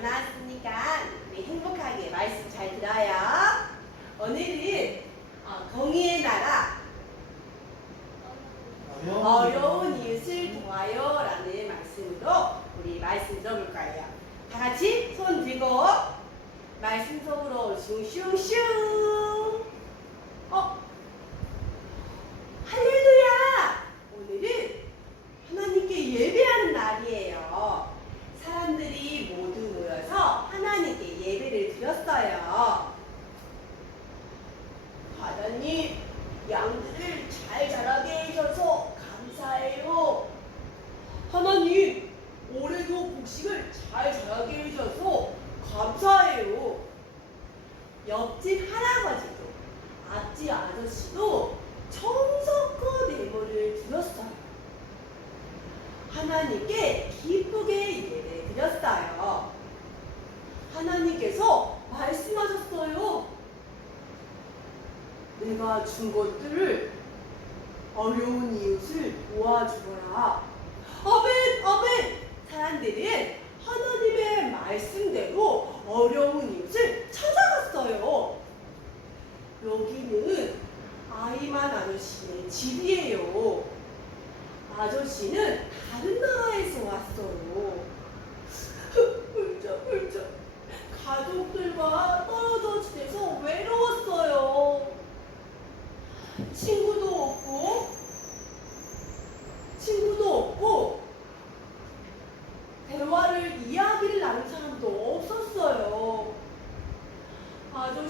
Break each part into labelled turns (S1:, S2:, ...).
S1: 나왔으니까 우리 행복하게 말씀 잘 들어요. 오늘은 어, 공의의 나라 어려운 이웃을 도와요 라는 말씀으로 우리 말씀 들어볼 거예요. 다 같이 손 들고 말씀 속으로 슝슝슝. 어? 할렐루야! 오늘은 하나님께 예배하는 날이에요. 사람들이 모두 모여서 하나님께 예배를 드렸어요. 하나님, 양들을 잘 자라게 해주셔서 감사해요. 하나님, 올해도 곡식을 잘 자라게 해주셔서 감사해요. 옆집 할아버지도, 앞집 아저씨도 정성껏 내모를 드렸어요. 하나님께 기쁘게 예배 드렸어요. 하나님께서 말씀하셨어요. 내가 준 것들을 어려운 이웃을 도와주거라. 아멘, 아멘. 사람들은 하나님의 말씀대로 어려운 이웃을 찾아갔어요. 여기는 아이만 아저씨의 집이에요. 아저씨는 다른 나라에서 왔어요. 울적 울적 가족들과 떨어져 지내서 외로웠어요. 친구도 없고 친구도 없고 대화를 이야기를 나눌 사람도 없었어요.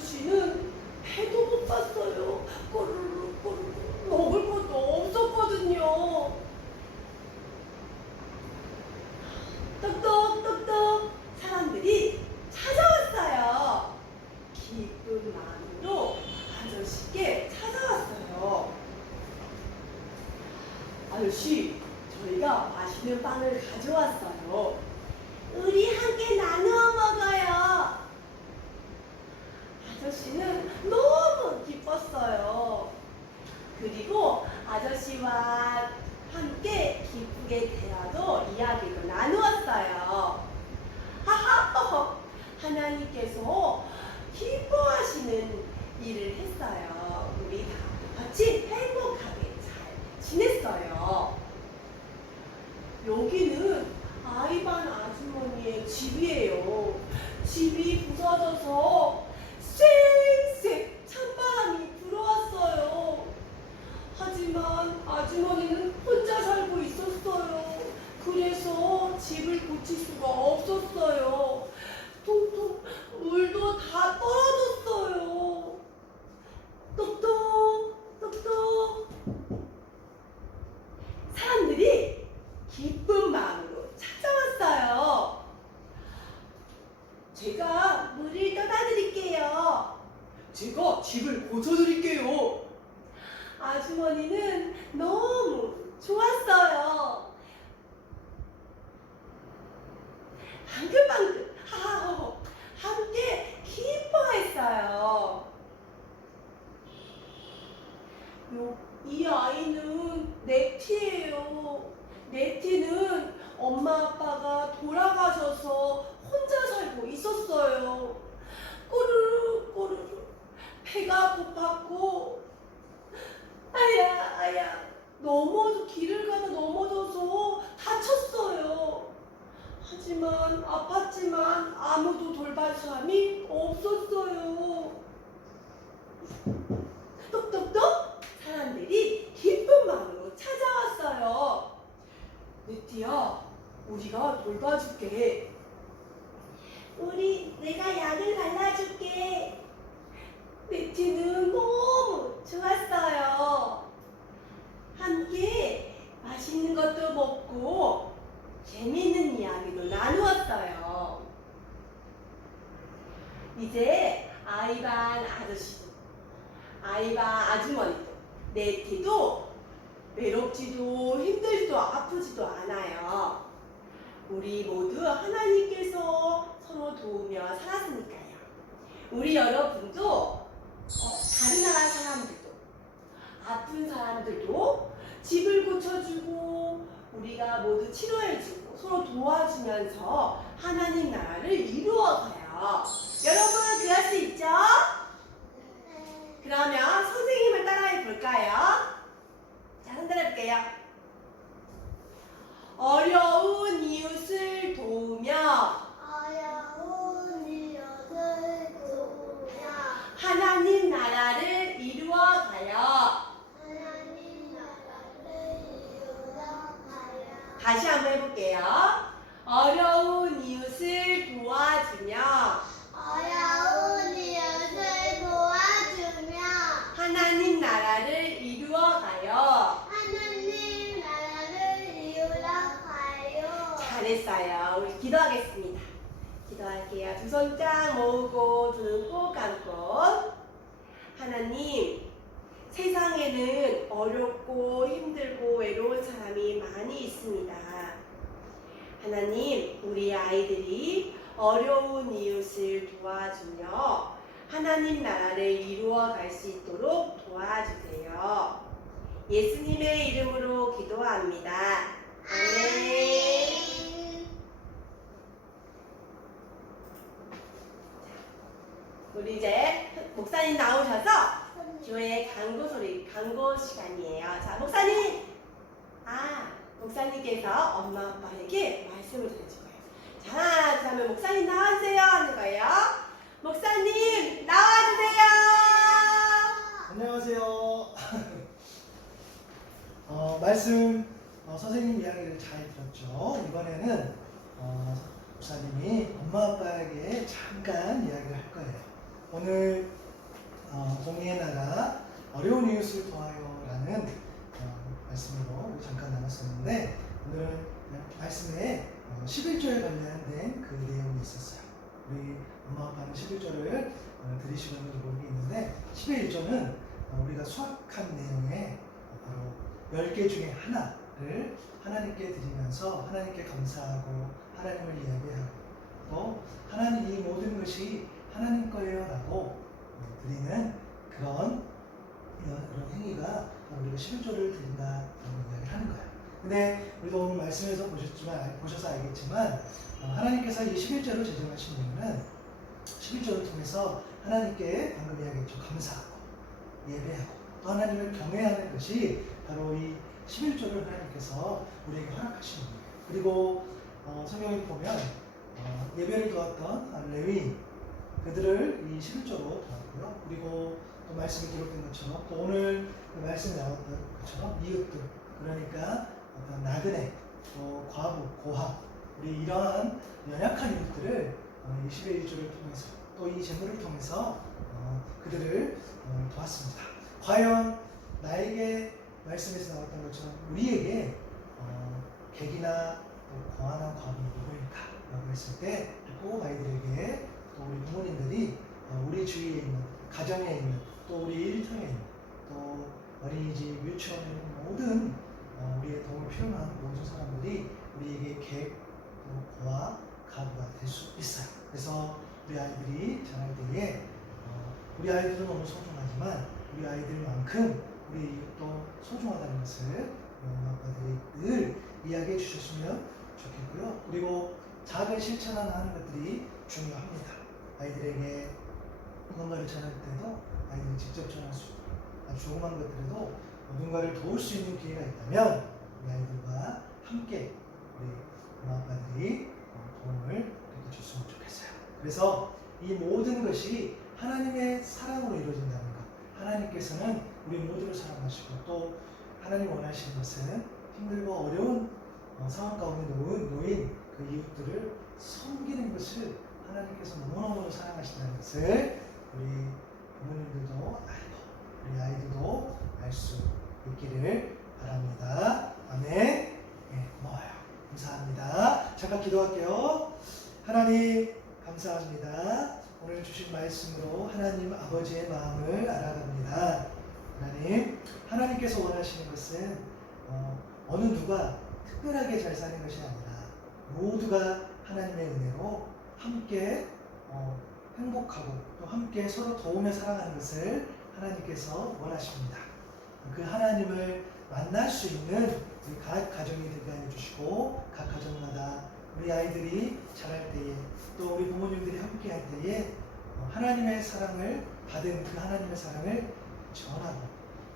S1: 아저씨는 배도 못 봤어요. 꼬르르 꼬르르 먹을 것도 없었거든요. 떡떡떡떡 사람들이 찾아왔어요. 기쁜 마음으로 아저씨께 찾아왔어요. 아저씨, 저희가 맛있는 빵을 가져왔어요. 우리 함께 나누어 먹어요. 아저씨는 너무 기뻤어요. 그리고 아저씨와 기쁘게 대화도 이야기도 나누었어요. 하하, 하나님께서 기뻐하시는 일을 했어요. 우리 다 같이 행복하게 잘 지냈어요. 여기는 아이반 아주머니의 집이에요. 집이 부서져서 쌩쌩 찬바람이 불어왔어요. 하지만 아주머니는 혼자 살고 있었어요. 그래서 집을 고칠 수가 없었어요. 통통 물도 다 떨어졌어요. 똑똑 똑똑 사람들이 기쁜 마음으로 찾아왔어요. 제가 물을 떠다 드릴게요. 제가 집을 고쳐드릴게요. 아주머니는 너무 좋았어요. 방긋방긋 하하호 함께 기뻐했어요. 요, 이 아이는 네티예요. 네티는 엄마 아빠가 돌아가셔서 혼자 살고 있었어요. 꼬르르 꼬르르 배가 고팠고 아야 아야 넘어져 길을 가다 넘어져서 다쳤어요. 하지만 아팠지만 아무도 돌볼 사람이 없었어요. 똑똑똑 사람들이 기쁜 마음으로 찾아왔어요. 네티야, 우리가 돌봐줄게. 우리 내가 약을 발라줄게. 네티는 너무 좋았어요. 함께 맛있는 것도 먹고 재미있는 이야기도 나누었어요. 이제 아이반 아저씨도 아이반 아주머니도 네티도 외롭지도 힘들지도 아프지도 않아요. 우리 모두 하나님께서 서로 도우며 살았으니까요. 우리 여러분도 어, 다른 나라 사람들도 아픈 사람들도 집을 고쳐주고 우리가 모두 치료해주고 서로 도와주면서 하나님 나라를 이루어가요. 여러분 그럴 수 있죠? 그러면 선생님을 따라해 볼까요? 자, 흔들어 볼게요. 어려운 이웃을 도우며
S2: 어려운 이웃을 도우며
S1: 하나님 나라를 이루어 가요.
S2: 하나님 나라를 이루어가요.
S1: 다시 한번 해볼게요. 어려운 이웃을 도와주며
S2: 어려운 이웃을 도와주며
S1: 하나님 나라를 이루어가요.
S2: 하나님 나라를 이루어가요.
S1: 잘했어요. 우리 기도하겠습니다. 기도할게요. 두 손 쫙 모으고 두눈꼭 감고 하나님 세상에는 어렵고 힘들고 외로운 사람이 많이 있습니다. 하나님 우리 아이들이 어려운 이웃을 도와주며 하나님 나라를 이루어 갈 수 있도록 도와주세요. 예수님의 이름으로 기도합니다. 아멘. 우리 이제 목사님 나오셔서 교회 강고 소리, 강고 시간이에요. 자, 목사님! 아, 목사님께서 엄마, 아빠에게 말씀을 전해줄 거예요. 자, 하면 목사님 나와주세요 하는 거예요. 목사님, 나와주세요!
S3: 안녕하세요. 어, 말씀 어, 선생님 이야기를 잘 들었죠. 이번에는 어, 목사님이 엄마 아빠에게 잠깐 이야기를 할 거예요. 오늘 어, 공의의 나라 어려운 이웃을 도와요라는 어, 말씀으로 잠깐 나눴었는데 오늘은 말씀에 어, 11조에 관련된 그 내용이 있었어요. 우리 엄마 아빠는 11조를 어, 들으시고 있는지 모르겠는데 11조는 어, 우리가 수학한 내용의 어, 바로 10개 중에 하나를 하나님께 드리면서 하나님께 감사하고 하나님을 이야기하고 또 하나님 이 모든 것이 하나님 거예요 라고 어, 드리는 그런 이런, 이런 행위가 우리가 11조를 드린다라는 이야기를 하는 거예요. 근데 우리도 오늘 말씀에서 보셨지만 알- 보셔서 알겠지만 어, 하나님께서 이 11조를 제정하신 이유는 11조를 통해서 하나님께 방금 이야기했죠. 감사하고 예배하고 또 하나님을 경외하는 것이 바로 이 11조를 하나님께서 우리에게 허락하신 거예요. 그리고 어, 성경에 보면 어, 예배를 도왔던 아, 레위 그들을 이 11조로 도왔고요. 그리고 또 말씀에 기록된 것처럼 또 오늘 그 말씀에 나왔던 것처럼 이웃들 그러니까 어떤 나그네 또 과부 고아 우리 이러한 연약한 이웃들을 어, 이 11조를 통해서 또 이 제물을 통해서 어, 그들을 어, 도왔습니다. 과연 나에게 말씀에서 나왔던 것처럼 우리에게 어, 객이나 또 고아나 과부는 누구일까? 라고 했을 때 꼭 아이들에게 또 우리 부모님들이 어, 우리 주위에 있는 가정에 있는 또 우리 일터에 있는 또 어린이집 유치원에 있는 모든 어, 우리의 도움을 필요한 모든 사람들이 우리에게 객, 또 고아, 가부가 될 수 있어요. 그래서 우리 아이들이 자랄 때에 어, 우리 아이들은 너무 소중하지만 우리 아이들만큼 우리 이웃도 소중하다는 것을 엄마 아빠들이 늘 이야기해 주셨으면 좋겠고요. 그리고 작은 실천 하나 하는 것들이 중요합니다. 아이들에게 뭔가를 전할 때도 아이들이 직접 전할 수 있고 아주 조그만 것들에도 누군가를 도울 수 있는 기회가 있다면 우리 아이들과 함께 우리 엄마 아빠들이 어, 도움을 이렇게 줬으면 좋겠어요. 그래서 이 모든 것이 하나님의 사랑으로 이루어진다는 것. 하나님께서는 우리 모두를 사랑하시고 또 하나님 원하시는 것은 힘들고 어려운 어, 상황 가운데 놓인 그 이웃들을 섬기는 것을 하나님께서 너무너무 사랑하신다는 것을 우리 부모님들도 알고 우리 아이들도 알 수 있기를 바랍니다. 아멘. 네, 고마워요. 감사합니다. 잠깐 기도할게요. 하나님 감사합니다. 오늘 주신 말씀으로 하나님 아버지의 마음을 알아갑니다. 하나님, 하나님께서 원하시는 것은 어, 어느 누가 특별하게 잘 사는 것이 아니라 모두가 하나님의 은혜로 함께 어, 행복하고 또 함께 서로 도우며 살아가는 것을 하나님께서 원하십니다. 그 하나님을 만날 수 있는 우리 각 가정이 되게 해주시고 각 가정마다 우리 아이들이 자랄 때에 또 우리 부모님들이 함께 할 때에 어, 하나님의 사랑을 받은 그 하나님의 사랑을 전하고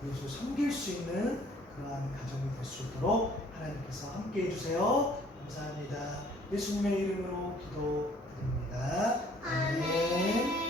S3: 그리고 섬길 수 있는 그러한 가정이 될 수 있도록 하나님께서 함께 해주세요. 감사합니다. 예수님의 이름으로 기도 됩니다. 아멘. 네.